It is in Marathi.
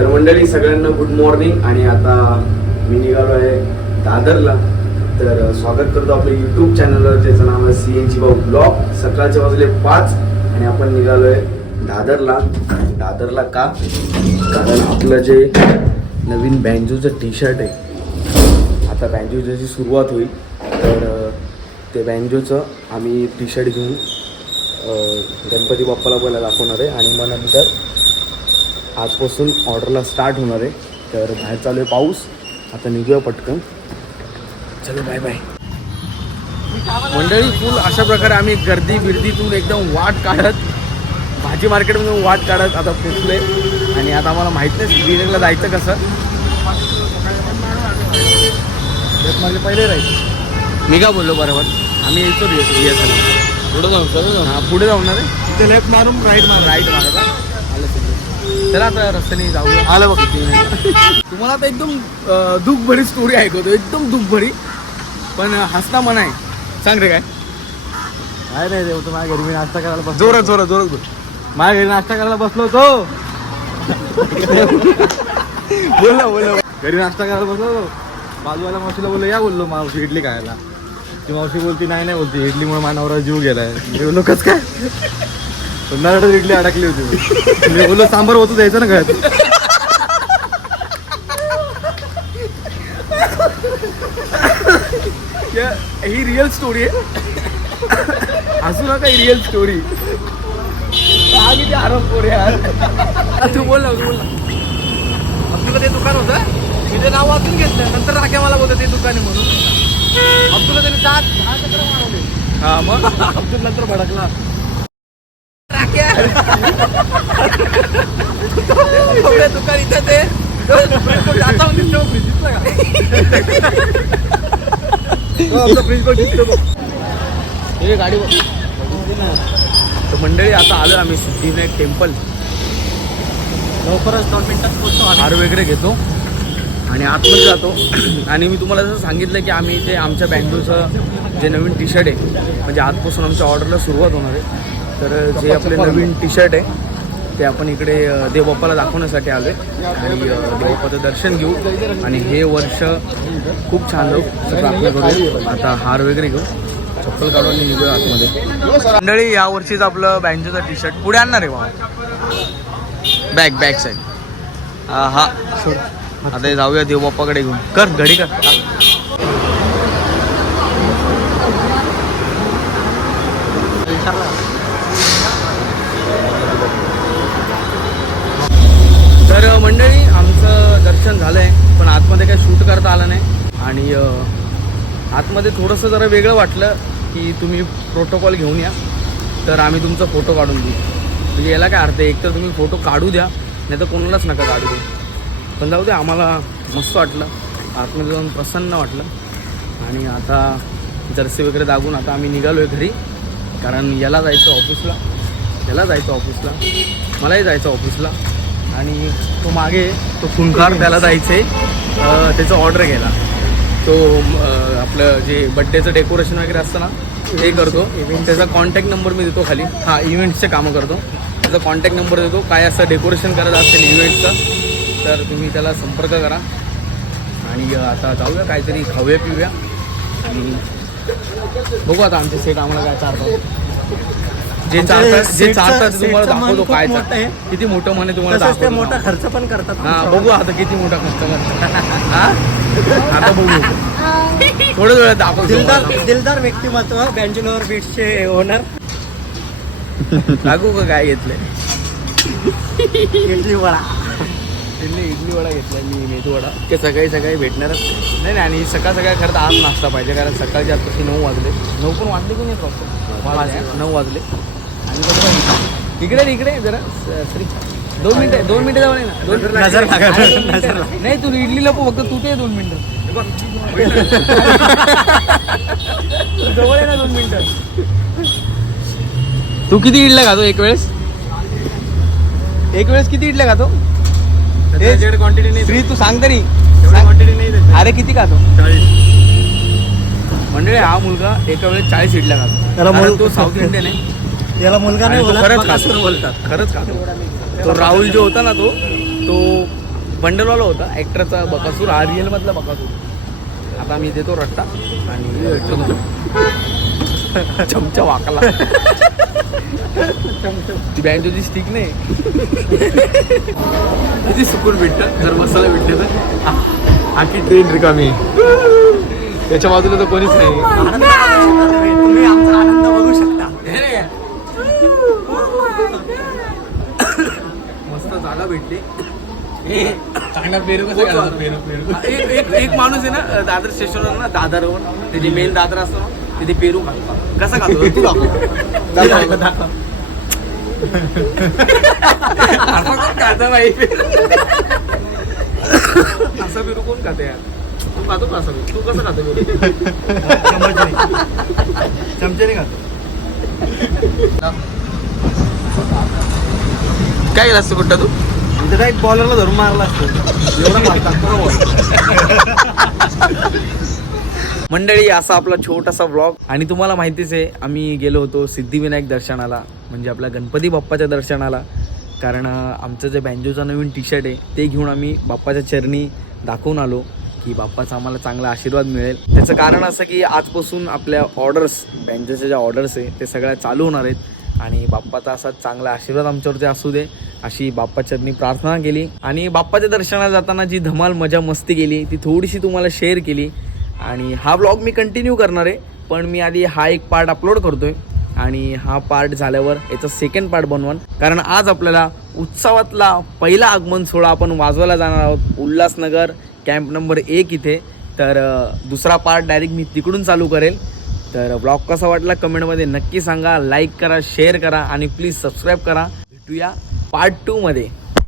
तर मंडळी सगळ्यांना गुड मॉर्निंग आणि आता मी निघालो आहे दादरला. तर स्वागत करतो आपल्या यूट्यूब चॅनलवर ज्याचं नाव आहे सी एन जी भाऊ ब्लॉग. सकाळचे वाजले पाच आणि आपण निघालो आहे दादरला. दादरला का? कारण आपलं जे नवीन बँजूचं टी शर्ट आहे आता बँजूची सुरुवात होईल. तर ते बँजोचं आम्ही टी शर्ट घेऊन गणपती बाप्पाला बोलायला दाखवणार आहे. आणि मग नंतर आजपासून ऑर्डरला स्टार्ट होणार आहे. तर बाहेर चालू आहे पाऊस. आता निघूया पटकन. चलो बाय बाय मंडळी फुल अशा प्रकारे आम्ही गर्दी बिर्दीतून एकदम वाट काढत भाजी मार्केटमधून वाट काढत आता पोचलोय आणि आता आम्हाला माहीत नाही श्रीनगरला जायचं कसं. माझे पहिले राहील. मी का बोललो बरोबर? आम्ही येतो पुढे जाऊ हा पुढे जाऊ ना रे. लेफ्ट मारून राईट मार. राईट मारा. चला आता रस्त्याने जाऊया. आलं बघ तुम्हाला आता एकदम दुःखभरी स्टोरी ऐकवतो एकदम दुःखभरी. पण हसता मना आहे. सांग रे काय? काय नाही देव तू माझ्या घरी मी नाश्ता करायला बसलो जोरात जोरात जोरात बोल. माझ्या घरी नाश्ता करायला बसलो होतो. बोल ना बोल. घरी नाश्ता करायला बसलो होतो. बाजूवाला मावशीला बोललो या बोललो मावशी इडली खायला. ती मावशी बोलती नाही नाही बोलती इडलीमुळे मानावर जीव गेलाय. कस काय? नरडत इडली अडकली होती. मी. मी बोललो सांबार होतं द्यायचं ना घरात? ही रिअल स्टोरी आहे. हसू नका ही रिअल स्टोरी आरोप यार. तू बोल ना तू बोल ना. ते दुकान होतं? मी ते नाव वाचून घेतलं. नंतर राख्या मला बोलत ते दुकान आहे म्हणून. अब्दुल्ला त्यांनी दहा दहा चक्र मारवले. हा मग? अब्दुल नंतर भडकला. एवढ्या दुकान इथं ते आता फ्रीज दिसलं का आपलं फ्रीज बघ दिसतो बघ हे गाडी बघ. तर मंडळी आता आलो आम्ही सिद्धिविनायक टेम्पल. लवकरच दोन मिनिटात पोहोचतो हार वगैरे घेतो. आणि आतमध्ये जातो. आणि मी तुम्हाला जसं सांगितलं की आम्ही इथे आमच्या बँगलोरचं जे नवीन टी शर्ट आहे म्हणजे आजपासून आमच्या ऑर्डरला सुरुवात होणार आहे. तर जे आपले नवीन टी शर्ट आहे ते आपण इकडे देवबाप्पाला दाखवण्यासाठी आलो आहे आणि देवबाप्पाचं दर्शन घेऊ. आणि हे वर्ष खूप छान जाऊ. प्रार्थना करू आता हार वगैरे घेऊ. चप्पल काढून आणि निघूया आतमध्ये. मंडळी या वर्षीच आपलं बँजोचं टी शर्ट पुढे आणणार आहे बाबा बॅक बॅक साईड हा आता जाऊया देवबाप्पाकडे घेऊन. कर घडी कर तर अ, मंडळी आमचं दर्शन झालं आहे पण आतमध्ये काही शूट करता आलं नाही. आणि आतमध्ये थोडंसं जरा वेगळं वाटलं की तुम्ही प्रोटोकॉल घेऊन या. तर आम्ही तुमचा फोटो काढून देऊ. म्हणजे याला काय अर्थ आहे? एक तर तुम्ही फोटो काढू द्या नाही तर कोणालाच नका काढू देऊ. पण जाऊ दे आम्हाला मस्त वाटलं. आतमध्ये जाऊन प्रसन्न वाटलं. आणि आता जर्सी वगैरे दागून आता आम्ही निघालो आहे घरी. कारण याला जायचं ऑफिसला. याला जायचं ऑफिसला. मलाही जायचं ऑफिसला. आणि तो मागे तो खुंखार त्याला जायचं. आहे त्याचं ऑर्डर घ्यायला तो आपलं जे बड्डेचं डेकोरेशन वगैरे असतं ना ते करतो. त्याचा कॉन्टॅक्ट नंबर मी देतो खाली. हा इव्हेंट्सचे कामं करतो. त्याचा कॉन्टॅक्ट नंबर देतो. काय असं डेकोरेशन करत असेल इव्हेंटचं तर तुम्ही त्याला संपर्क करा. आणि आता जाऊया काहीतरी खाऊया पिऊया आणि बघू आता आमचे सेट आम्हाला काय चालतात जे चालतात जे चालतात तुम्हाला दाखवतो काय. किती मोठं म्हणे तुम्हाला दाखवतो. मोठा खर्च पण करतात हा बघू आता किती मोठा खर्च करतात. हा? आता बघू. थोड्या वेळात दाखवतो. दिलदार. दिलदार व्यक्तिमत्व बँजलोर बीचचे ओनर दाखवू का काय घेतलंय? इडली वडा. त्यांनी इडली वडा घेतलाय मी मेदू वडा. ते सकाळी सकाळी भेटणारच नाही नाही आणि सकाळ सकाळी खरं तर आज नाश्ता पाहिजे कारण सकाळच्या आताशी नऊ वाजले. नऊ पण वाजले की नाही प्रॉपर नऊ वाजले. इकडे इकडे जरा सरी. दोन मिनिटं दोन मिनिटं जाऊ ना. दोन नजर लागा, अरे, दोन नजर मिनिटं. लागा. नाही तू इडलीला पो फक्त तू ते दोन मिनिटं. तू जवळ आहे ना दोन मिनिटं. तू किती इडल्या खातो एक वेळेस? एक वेळेस किती इडल्या खातो? ए, क्वांटिटी नाही. श्री तू सांग तरी. क्वांटिटी नाही. अरे किती खातो? चाळीस. मंडळी हा मुलगा एका वेळेस चाळीस इडल्या खातो. कारण मुल- तो साऊथ इंडियन आहे. याला मुलगा नाही बोलत खरंच बकासूर खातो. बोलतात. खरंच खातो. तो राहुल जो होता ना तो तो बंडलवाला होता ॲक्टरचा बकासूर हा रिअल मधला बकासूर. आता मी देतो रट्टा आणि चमचा वाकला. ती बँजोची स्टिक नाही. किती सुकून भेटतं? जर मसाला भेटले तर. आखी ट्रेन रिकामी. त्याच्या बाजूला तर कोणीच नाही. तुम्ही आमचा आनंद बघू शकता मस्त जागा भेटली. चांगला पेरू कसं घालणार? पेरू पेरू. एक एक एक माणूस आहे ना दादर स्टेशनवर ना दादरवर त्याची मेन दादर असतो ना तिथे पेरू खातो. कसा खातो? तू दाखव. दाखव. असं कोण खातं बाई? असं पेरू कोण खाते यार? तू खातो का असं? तू कसं खातो पेरू? चमच्याने खातो. काय केलं असतं कुठं तू? काय बॉलरला धरून मारला असतो. एवढा मंडळी असा आपला छोटासा व्लॉग आणि तुम्हाला माहितीच आहे आम्ही गेलो होतो सिद्धिविनायक दर्शनाला म्हणजे आपल्या गणपती बाप्पाच्या दर्शनाला. कारण अं, आमचं जे बँजोचं नवीन टी शर्ट आहे ते घेऊन आम्ही बाप्पाच्या चरणी दाखवून आलो की बाप्पाचा आम्हाला चांगला आशीर्वाद मिळेल. त्याचं कारण असं की आजपासून आपल्या ऑर्डर्स बँजोच्या ज्या ऑर्डर्स आहे ते सगळ्या चालू होणार आहेत. आणि बाप्पाचा असा चांगला आशीर्वाद आमच्यावरती असू दे अशी बाप्पाचरणी प्रार्थना केली. आणि बाप्पाच्या दर्शनाला जाताना जी धमाल मजा मस्ती केली ती थोडीशी तुम्हाला शेअर केली. आणि हा ब्लॉग मी कंटिन्यू करणार आहे पण मी आधी हा एक पार्ट अपलोड करतोय. आणि हा पार्ट झाल्यावर याचा सेकंड पार्ट बनवून. कारण आज आपल्याला उत्सवातला पहिला आगमन सोहळा आपण वाजवायला जाणार आहोत उल्हासनगर कॅम्प नंबर एक इथे. तर दुसरा पार्ट डायरेक्ट मी तिकडून चालू करेल. तर ब्लॉग कसा वाटला कमेंटमध्ये नक्की सांगा लाईक करा शेअर करा आणि प्लीज सबस्क्राईब करा. भेटूया पार्ट टूमध्ये